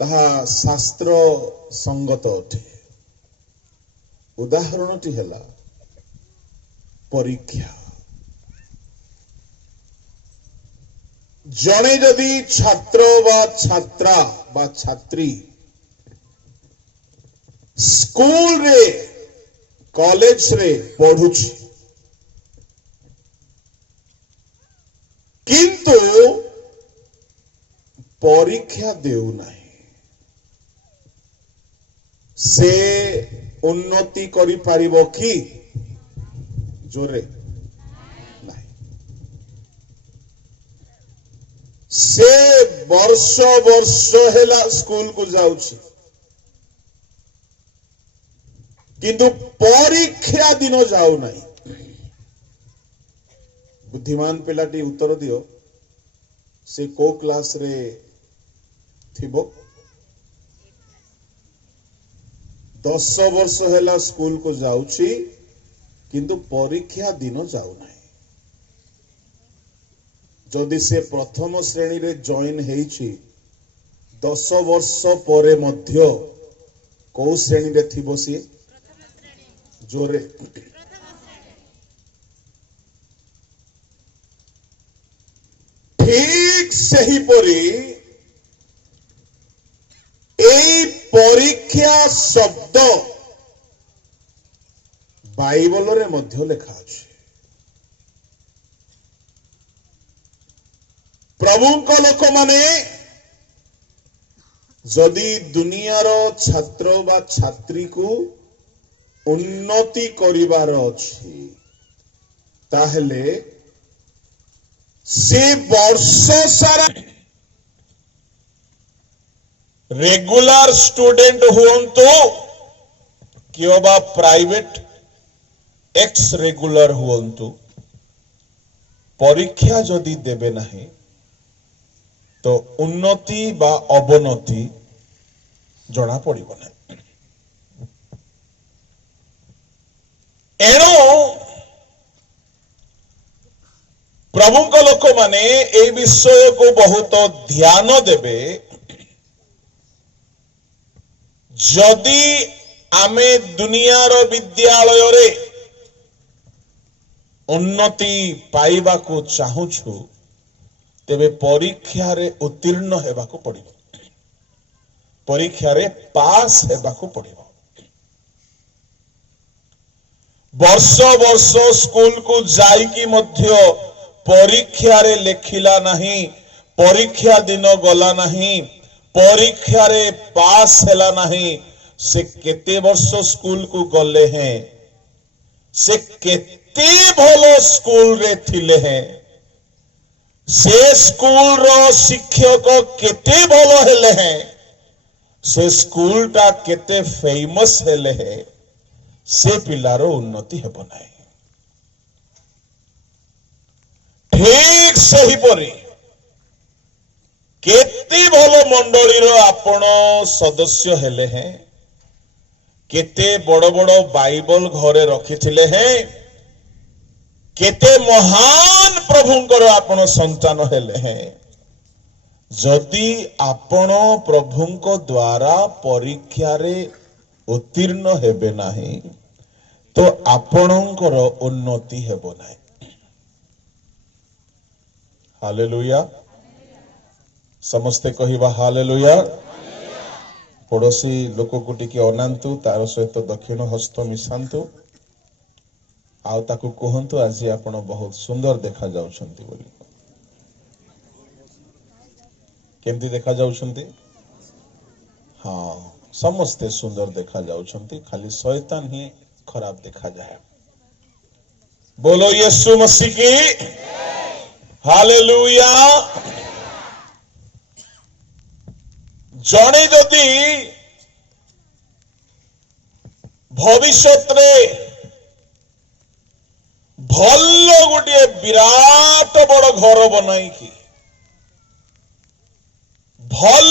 ତାହା ଶାସ୍ତ୍ର ସଙ୍ଗତ ଅଟେ। ଉଦାହରଣଟି ହେଲା ପରୀକ୍ଷା। ଜଣେ ଯଦି ଛାତ୍ର ବା ଛାତ୍ରା ବା ଛାତ୍ରୀ ସ୍କୁଲରେ କଲେଜରେ ପଢୁଛି, କିନ୍ତୁ ପରୀକ୍ଷା ଦେଉନାହିଁ, ସେ ଉନ୍ନତି କରିପାରିବ କି? ଜୋରେ ନାହିଁ। ସେ ବର୍ଷ ବର୍ଷ ହେଲା ସ୍କୁଲକୁ ଯାଉଛି, କିନ୍ତୁ ପରୀକ୍ଷା ଦିନ ଯାଉନାହିଁ। ବୁଦ୍ଧିମାନ ପିଲାଟି ଉତ୍ତର ଦିଅ, ସେ କୋ କ୍ଲାସରେ ଥିବ? 10 ବର୍ଷ ହେଲା ସ୍କୁଲକୁ ଯାଉଛି, କିନ୍ତୁ ପରୀକ୍ଷା ଦିନ ଯାଉନାହିଁ। ଯଦି ସେ ପ୍ରଥମ ଶ୍ରେଣୀରେ ଜଏନ୍ ହେଇଛି, 10 ବର୍ଷ ପରେ ମଧ୍ୟ କୋଉ ଶ୍ରେଣୀରେ ଥିବ ସିଏ? ଜୋରେ ଠିକ୍ ସେହିପରି এই ପରୀକ୍ଷା ଶବ୍ଦ ବାଇବଲରେ ମଧ୍ୟ ଲେଖା ଅଛି। ପ୍ରଭୁଙ୍କ ଲୋକମାନେ ଯଦି ଦୁନିଆର ଛାତ୍ର ବା ଛାତ୍ରୀକୁ ଉନ୍ନତି କରିବାର ଅଛି, ତାହେଲେ ସେ ବର୍ଷ ସାରା रेगुलर स्टूडेंट हुअंतु किंवा प्राइवेट एक्स रेगुलर हुअंतु, परीक्षा जदि देबे नहीं तो उन्नति बा अवनति जना पड़िबो नहीं। एणु प्रभुंक लोक माने ए विषय को बहुत ध्यान देबे। जदि आमे दुनियार विद्यालय रे उन्नति पाइबा को चाहूछु, तेबे परीक्षा रे उत्तीर्ण हेबा को पड़िबो, परीक्षा रे पास हेबा को पड़िबो। वर्ष वर्ष स्कूल को जाई की मध्य परीक्षा रे लेखिला नहीं, परीक्षा दिन गला नहीं, परीक्षा रे पास हैला नहीं, से केते वर्ष स्कूल को गले हैं, से केते भलो स्कूल रे थिले हैं, से स्कूल रो शिक्षक केते भलो हेले हैं, से स्कूल टा केते फेमस हेले हैं, से पिलारो उन्नति हेबो नाही। ठीक सही परी केते भलो मंडली रो आपण सदस्य हेले हैं, केते बड़ बड़ बाइबल घरे रखिथिले हैं, केते महान प्रभुंकर आपण संतान हेले हैं, जदि आपण प्रभुंक द्वारा परीक्षा रे उत्तीर्ण हेबे नाही तो आपणकर उन्नति हेबो नाही। हालेलुया। समस्ते कहिबा हालेलुया। पड़ोसी लोक को टिके अनांतु, तार सहित दक्षिण हस्त मिशांतु, आउ ताकू कहंतु आज आपण बहुत सुंदर देखा जाउछंती बोली। केमती देखा जाउछंती? हाँ, समस्ते सुंदर देखा जाउछंती, खाली शैतान ही खराब देखा जाए। बोलो यीशु मसीह की हालेलुया। जड़े जदि भविष्य रे भल गोटे विराट बड़ घर बनाई की, भल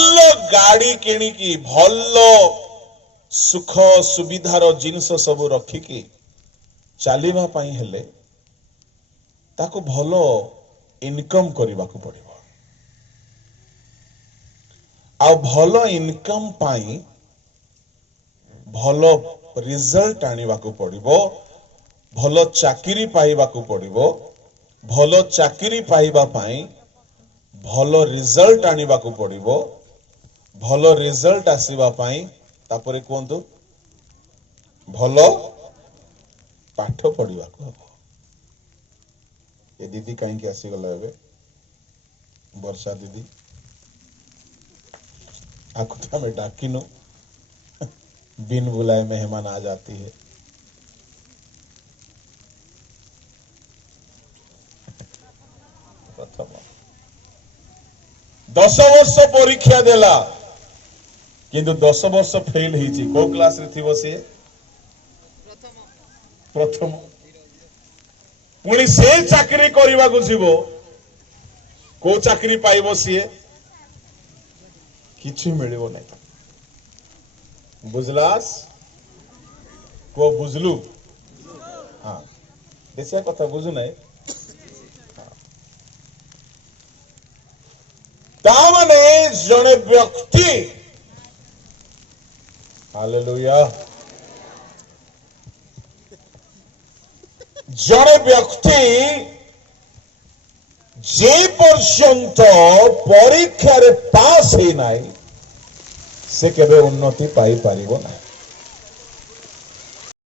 गाड़ी किणिकी, भल सुख सुविधार जिनस सब रखिकी चलिबा पई हेले ताको भलो इनकम करने को पड़े। आ भलो इनकम पाई भलो रिजल्ट आनिबा को पड़िबो भलो चाकरी पाइबा को पड़िबो भलो चाकरी पाइबा पाई भलो रिजल्ट आनिबा को पड़िबो भलो रिजल्ट आसीबा पाई तापरे कोंतु भलो पाठ पढ़िबा को हबो। ये दीदी कहीं के आसी गला एबे वर्षा दीदी आकुता में डाकिनो बिन बुलाए मेहमान आ जाती है। प्रथम 10 वर्ष परीक्षा देला किंतु 10 वर्ष फेल ही को क्लास रे थी सी प्रथम पुणी से चाकरी करने को जीवो को चाकरी पाइबो सी किछि मिलिबो नहीं बुझलास को बुझलु हाँ देशिया कथा बुझु नहीं तामाने जने व्यक्ति हालेलुया जड़े व्यक्ति जे पर्यंत परीक्षा रे पास ही नहीं से केबे उन्नति पाई पारिबो ना।